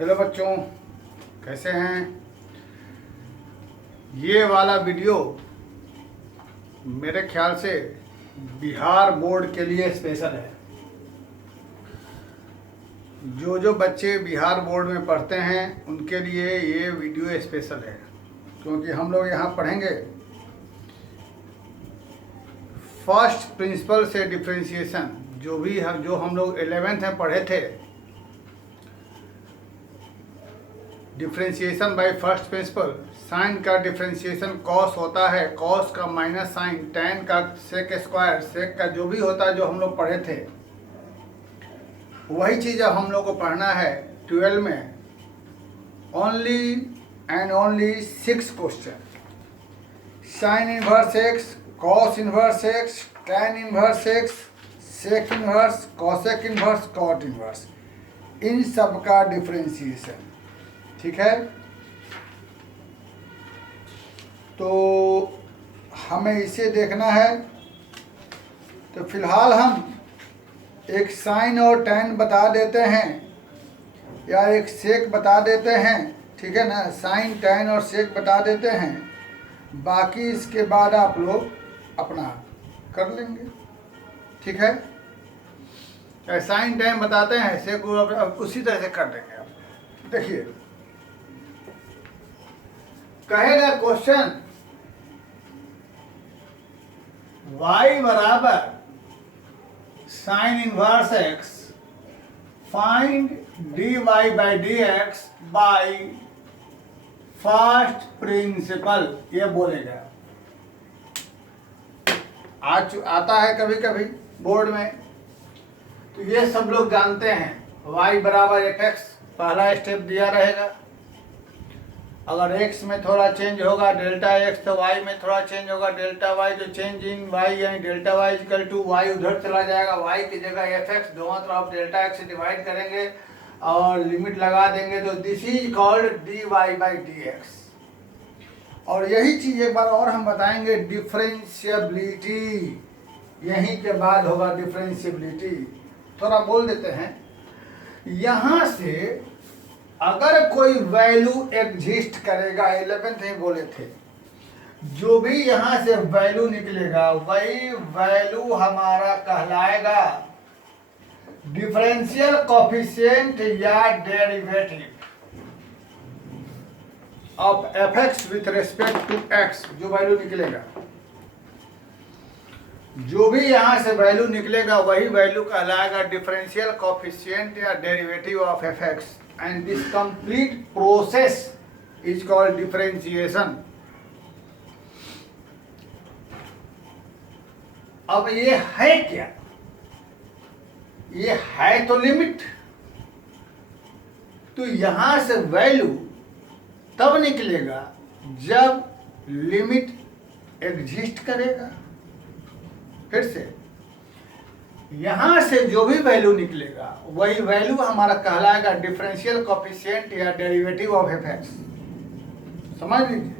Hello बच्चों, कैसे हैं। ये वाला वीडियो मेरे ख्याल से बिहार बोर्ड के लिए स्पेशल है। जो बच्चे बिहार बोर्ड में पढ़ते हैं उनके लिए ये वीडियो स्पेशल है, क्योंकि हम लोग यहाँ पढ़ेंगे फर्स्ट प्रिंसिपल से डिफरेंशिएशन। जो हम लोग 11th में पढ़े थे, differentiation by first principle. Sine का डिफरेंशिएशन कॉस होता है, कॉस का माइनस साइन, टेन का सेक स्क्वायर, सेक का जो भी होता है जो हम लोग पढ़े थे, वही चीज़ अब हम लोग को पढ़ना है 12 में। Only and only 6 question. Sine inverse x, cos inverse x, tan inverse x, sec inverse, cosec inverse, cot inverse, इन सब का डिफरेंशिएशन। ठीक है, तो हमें इसे देखना है। तो फिलहाल हम एक साइन और टेन बता देते हैं या एक सेक बता देते हैं, ठीक है ना। साइन टेन और सेक बता देते हैं, बाकी इसके बाद आप लोग अपना कर लेंगे। ठीक है, साइन टेन बताते हैं, सेक उसी तरह से कर देंगे। आप देखिए, कहेगा क्वेश्चन y बराबर sine inverse x, find dy by D x by first principle. ये बोलेगा, आता है कभी कभी बोर्ड में। तो ये सब लोग जानते हैं, y बराबर एफ एक्स पहला स्टेप दिया रहेगा। अगर x में थोड़ा चेंज होगा डेल्टा x, तो y में थोड़ा चेंज होगा डेल्टा y। जो चेंज इन y यानी delta y equal to y उधर चला जाएगा, y की जगह एफ एक्स दोनों तरफ डेल्टा x से डिवाइड करेंगे और लिमिट लगा देंगे। तो this is called dy by D x. और यही चीज़ एक बार और हम बताएंगे, डिफरेंशिएबिलिटी। यहीं के बाद होगा डिफरेंशिएबिलिटी। थोड़ा बोल देते हैं, यहाँ से अगर कोई वैल्यू एग्जिस्ट करेगा, 11th में बोले थे, जो भी यहाँ से वैल्यू निकलेगा वही वैल्यू हमारा कहलाएगा डिफरेंशियल कोफिशिएंट या derivative of f x with respect to x. जो वैल्यू निकलेगा, जो भी यहाँ से वैल्यू निकलेगा वही वैल्यू कहलाएगा डिफरेंशियल कोफिशिएंट या derivative of f x. And this complete process is called differentiation. अब ये है क्या? ये है तो लिमिट। तो यहां से वैल्यू तब निकलेगा जब लिमिट एग्जिस्ट करेगा। फिर से, यहां से जो भी वैल्यू निकलेगा वही वैल्यू हमारा कहलाएगा डिफरेंशियल कोफिशिएंट या डेरिवेटिव ऑफ एफ एक्स। समझ लीजिए।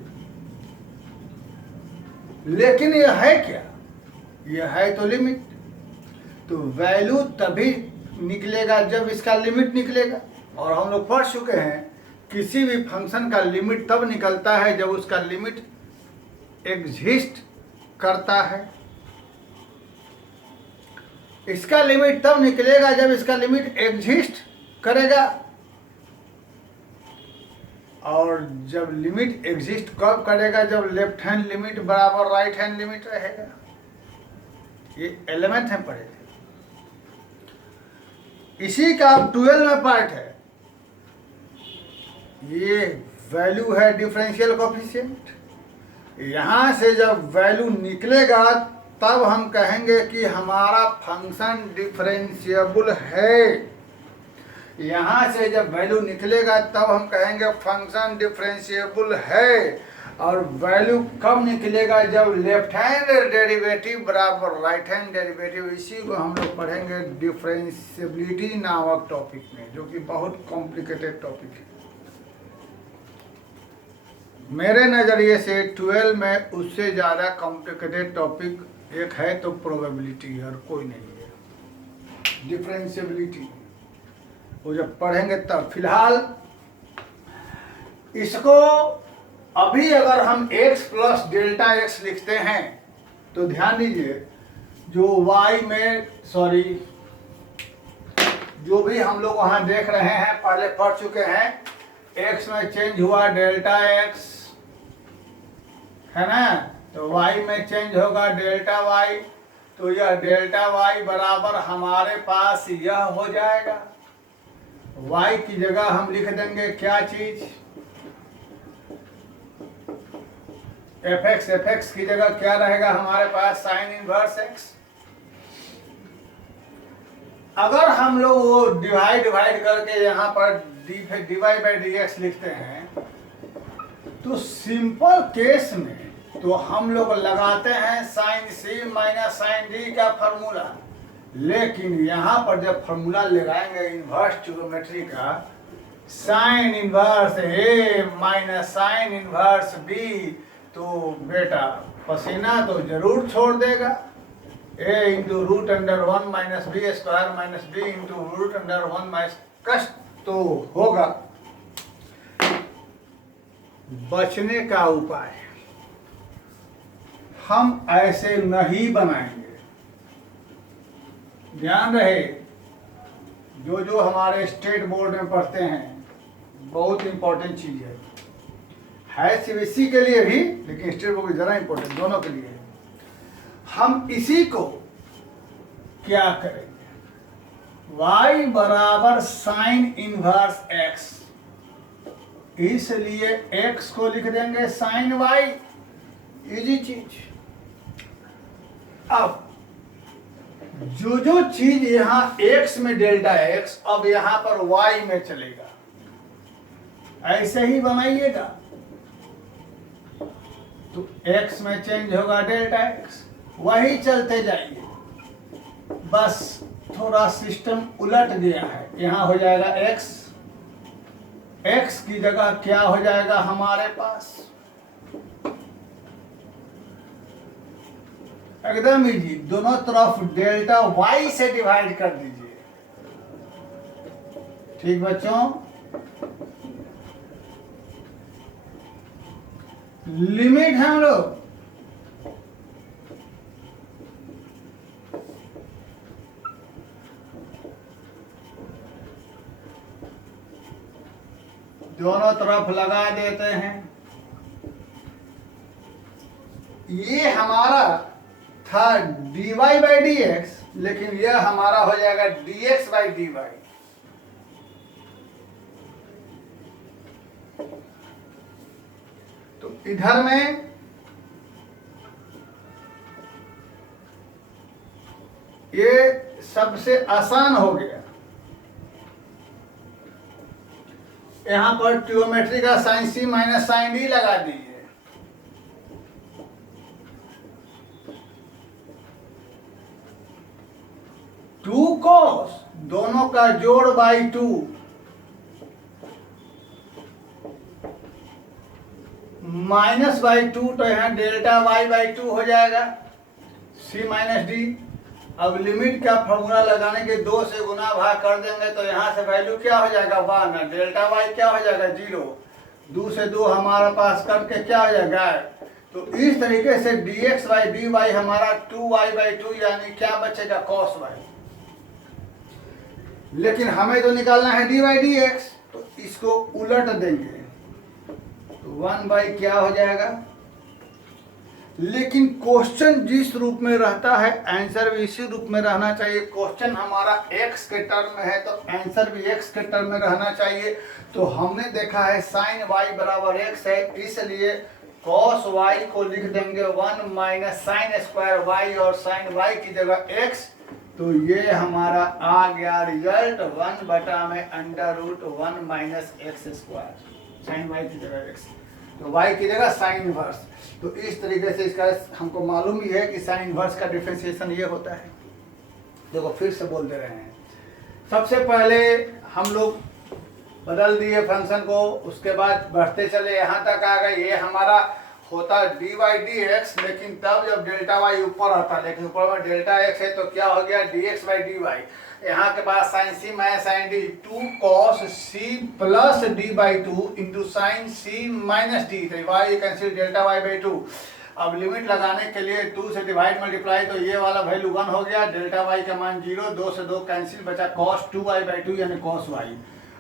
लेकिन ये है क्या? ये है तो लिमिट। तो वैल्यू तभी निकलेगा जब इसका लिमिट निकलेगा। और हम लोग पढ़ चुके हैं, किसी भी फंक्शन का लिमिट तब निकलता है जब उसका लिमिट एग्जिस्ट करता है। इसका लिमिट तब निकलेगा जब इसका लिमिट एग्जिस्ट करेगा। और जब लिमिट एग्जिस्ट कब करेगा? जब लेफ्ट हैंड लिमिट बराबर राइट हैंड लिमिट रहेगा। ये 11th में पढ़े थे, इसी का अब 12 में पार्ट है। ये वैल्यू है डिफरेंशियल कोफिशिएंट। यहां से जब वैल्यू निकलेगा तब हम कहेंगे कि हमारा फंक्शन डिफरेंशिएबल है। यहाँ से जब वैल्यू निकलेगा तब हम कहेंगे फंक्शन डिफरेंशिएबल है। और वैल्यू कब निकलेगा? जब लेफ्ट हैंड डेरिवेटिव बराबर राइट हैंड डेरिवेटिव। इसी को हम लोग पढ़ेंगे डिफरेंशिएबिलिटी नामक टॉपिक में, जो कि बहुत कॉम्प्लिकेटेड टॉपिक है। मेरे नज़रिए से 12 में उससे ज़्यादा कॉम्प्लिकेटेड टॉपिक एक है तो प्रोबेबिलिटी, और कोई नहीं है। डिफरेंशिएबिलिटी वो जब पढ़ेंगे तब। फिलहाल इसको अभी अगर हम x प्लस डेल्टा x लिखते हैं तो ध्यान दीजिए, जो y में जो भी हम लोग वहां देख रहे हैं पहले पढ़ चुके हैं, x में चेंज हुआ डेल्टा x है ना, तो y में चेंज होगा डेल्टा y, तो यह डेल्टा y बराबर हमारे पास यह हो जाएगा। y की जगह हम लिख देंगे क्या चीज, fx की जगह क्या रहेगा हमारे पास साइन इनवर्स x। अगर हम लोग वो डिवाइड करके यहाँ पर dy बाई dx लिखते हैं तो सिंपल केस में तो हम लोग लगाते हैं sine c minus sine d का फॉर्मूला, लेकिन यहाँ पर जब फॉर्मूला लगाएंगे इनवर्स ट्रिग्नोमेट्री का, sine inverse a minus sine inverse b, तो बेटा पसीना तो जरूर छोड़ देगा। a into root under 1 minus b square minus b into root under 1 minus, कष्ट तो होगा। बचने का उपाय हम ऐसे नहीं बनाएंगे, ध्यान रहे, जो हमारे स्टेट बोर्ड में पढ़ते हैं बहुत इंपॉर्टेंट चीज है सीबीएसई के लिए भी, लेकिन स्टेट बोर्ड ज़्यादा इंपॉर्टेंट, दोनों के लिए है। हम इसी को क्या करेंगे, y बराबर साइन इनवर्स x, इसलिए x को लिख देंगे साइन y, इजी चीज। अब जो चीज यहाँ x में डेल्टा x अब यहाँ पर y में चलेगा, ऐसे ही बनाइएगा, तो x में चेंज होगा डेल्टा x, वही चलते जाइए, बस थोड़ा सिस्टम उलट गया है। यहाँ हो जाएगा x की जगह क्या हो जाएगा हमारे पास, एकदम इजी, दोनों तरफ डेल्टा y से डिवाइड कर दीजिए। ठीक बच्चों, लिमिट हम लोग दोनों तरफ लगा देते हैं। ये हमारा था dy बाई dx, लेकिन यह हमारा हो जाएगा dx बाई dy। तो इधर में ये सबसे आसान हो गया, यहां पर ट्रिग्नोमेट्री का sine c minus sine d लगा दीजिए। टू cos दोनों का जोड़ बाई 2, माइनस बाई 2, तो यहाँ डेल्टा y बाई 2 हो जाएगा, c माइनस डी। अब लिमिट का फॉर्मूला लगाने के 2 से गुना भाग कर देंगे तो यहाँ से वैल्यू क्या हो जाएगा 1, डेल्टा y क्या हो जाएगा 0, 2 से 2 हमारे पास करके क्या हो जाएगा। तो इस तरीके से dx बाई dy हमारा 2y बाई 2, यानी क्या बचेगा cos y। लेकिन हमें तो निकालना है dy बाई dx, तो इसको उलट देंगे तो 1 बाई क्या हो जाएगा। लेकिन क्वेश्चन जिस रूप में रहता है आंसर भी इसी रूप में रहना चाहिए। क्वेश्चन हमारा x के टर्म में है तो आंसर भी x के टर्म में रहना चाहिए। तो हमने देखा है साइन y बराबर x है, इसलिए cos y को लिख देंगे 1 माइनस साइन स्क्वायर y और साइन y की जगह x। तो ये हमारा आ गया रिजल्ट 1 बटा में under root 1 minus x square, sine y की जगह x, तो y की जगह साइन इनवर्स। तो इस तरीके से इसका हमको मालूम ही है कि साइन इनवर्स का डिफरेंशिएशन ये होता है। देखो फिर से बोल दे रहे हैं, सबसे पहले हम लोग बदल दिए फंक्शन को, उसके बाद बढ़ते चले यहाँ तक आ गए। ये हमारा होता डी बाई डी एक्स, लेकिन तब जब डेल्टा वाई ऊपर आता, लेकिन ऊपर में डेल्टा एक्स है तो क्या हो गया d x by d y. यहाँ के बाद sine C minus sine D, 2 cos C plus D by 2 into sine C minus D, तो y cancel delta y by 2। अब लिमिट लगाने के लिए 2 से डिवाइड मल्टीप्लाई, तो ये वाला वैल्यू 1 हो गया, डेल्टा वाई का मान 0, 2 से 2 कैंसिल, बचा cos 2y बाई 2 यानी cos y।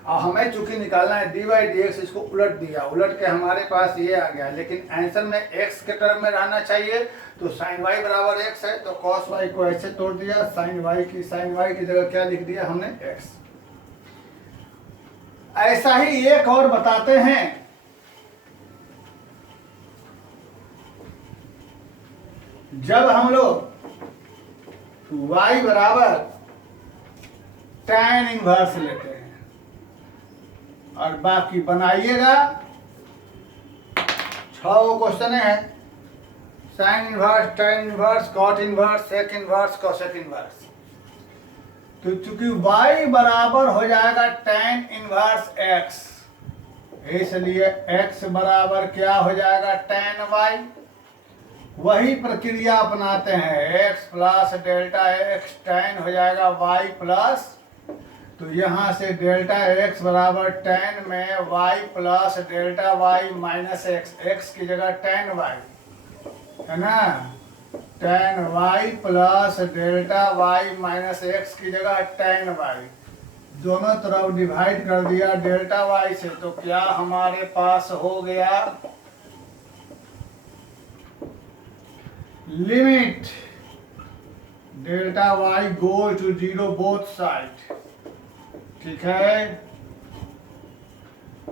अब हमें चूंकि निकालना है डी बाई डी एक्स, इसको उलट दिया, उलट के हमारे पास ये आ गया, लेकिन आंसर में एक्स के टर्म में रहना चाहिए, तो साइन वाई बराबर एक्स है तो cos वाई को ऐसे तोड़ दिया, साइन वाई की जगह क्या लिख दिया हमने एक्स। ऐसा ही एक और बताते हैं, जब हम लोग y बराबर tan इनवर्स लेते हैं और बाकी बनाइएगा, 6 क्वेश्चन है, sine inverse, tan inverse, cot inverse, sec inverse, cosec inverse. तो चूंकि y बराबर हो जाएगा tan इनवर्स x, इसलिए x बराबर क्या हो जाएगा tan y। वही प्रक्रिया अपनाते हैं, x plus delta x tan हो जाएगा y प्लस, तो यहाँ से डेल्टा x बराबर tan में y plus delta y minus x की जगह tan y है ना, tan y plus delta y minus x की जगह tan y, दोनों तरफ डिवाइड कर दिया डेल्टा y से, तो क्या हमारे पास हो गया limit delta y goes to 0 both side. ठीक है,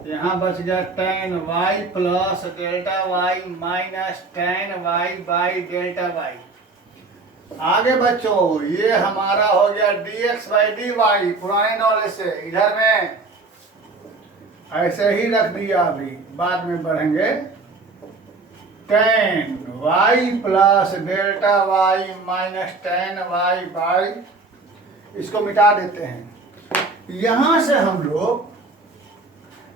यहाँ बच गया tan y plus delta y minus tan y by delta y। आगे बच्चों ये हमारा हो गया dx बाई dy, पुराने नॉलेज से इधर में ऐसे ही रख दिया, अभी बाद में बढ़ेंगे, tan y plus delta y minus tan y by, इसको मिटा देते हैं। यहां से हम लोग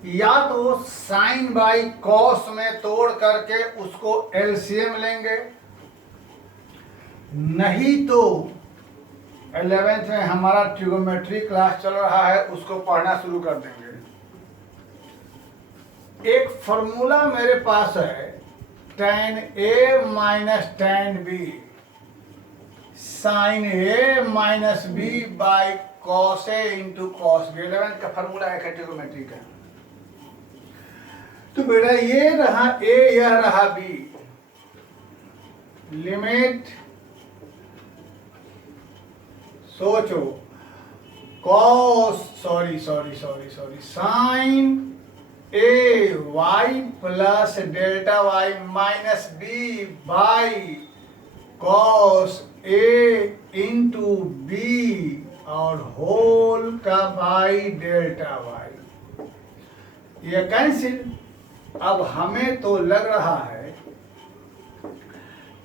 या तो साइन बाई कॉस में तोड़ करके उसको एलसीएम लेंगे, नहीं तो 11th में हमारा ट्रिगोमेट्री क्लास चल रहा है, उसको पढ़ना शुरू कर देंगे। एक फॉर्मूला मेरे पास है tan a minus tan b sine a minus b by cos a into cos b, 11th का फॉर्मूला है ट्रिगोमेट्री का। तो बेटा ये रहा a, यह रहा b, लिमिट सोचो cos sine a y plus delta y minus b by cos a into b और होल का बाई डेल्टा वाई, ये कैंसिल। अब हमें तो लग रहा है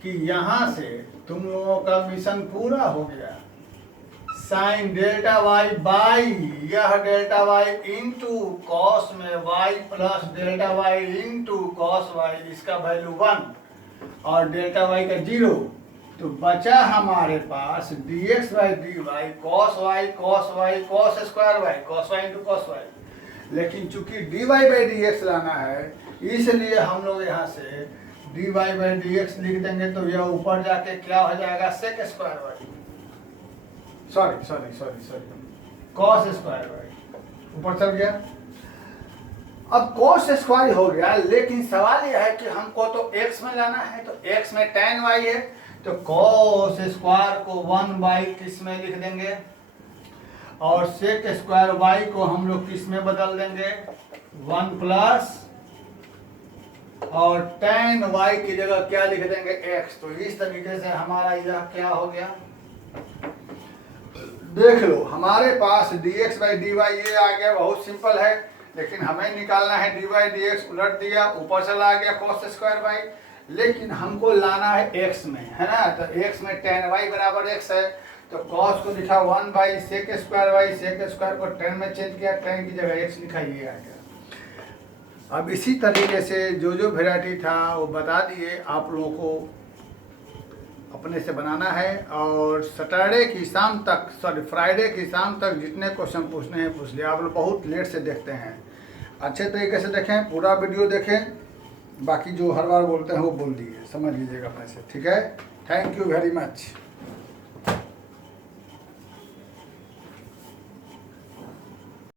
कि यहां से तुम लोगों का मिशन पूरा हो गया। साइन डेल्टा वाई बाई यह डेल्टा वाई इंटू कॉस में y plus delta y into cos y, इसका वैल्यू 1 और डेल्टा वाई का 0, तो बचा हमारे पास dx by d y cos y cos square y, cos y into cos y. लेकिन चूंकि dy बाई डी एक्स लाना है, इसलिए हम लोग यहाँ से dy बाई डी एक्स लिख देंगे, तो यह ऊपर जाके क्या हो जाएगा sec square y, sorry cos square y ऊपर चल गया। अब कॉस स्क्वायर हो गया, लेकिन सवाल यह है कि हमको तो x में लाना है, तो x में tan y है, तो कॉस स्क्वायर को 1 बाई किस में लिख देंगे और सेक स्क्वायर y को हम लोग किस में बदल देंगे 1 प्लस, और tan y की जगह क्या लिख देंगे x। तो इस तरीके से हमारा यह क्या हो गया, देख लो हमारे पास dx बाई dy ये आ गया, बहुत सिंपल है, लेकिन हमें निकालना है dy बाई dx, उलट दिया, ऊपर चला गया cos स्क्वायर बाई, लेकिन हमको लाना है x में, है ना, तो x में tan y बराबर x है, तो cos को लिखा 1 by sec square by, sec square को tan में चेंज किया, tan की जगह x लिखा, ये आ गया। अब इसी तरीके से जो जो वैरायटी था वो बता दिए, आप लोगों को अपने से बनाना है। और सैटरडे की शाम तक, सॉरी फ्राइडे की शाम तक जितने क्वेश्चन पूछने हैं पूछ लिए। आप लोग बहुत लेट से देखते हैं, अच्छे तरीके से देखें, पूरा वीडियो देखें, बाकी जो हर बार बोलते हैं वो बोल दिए, समझ लीजिएगा अपने से, ठीक है। Thank you very much.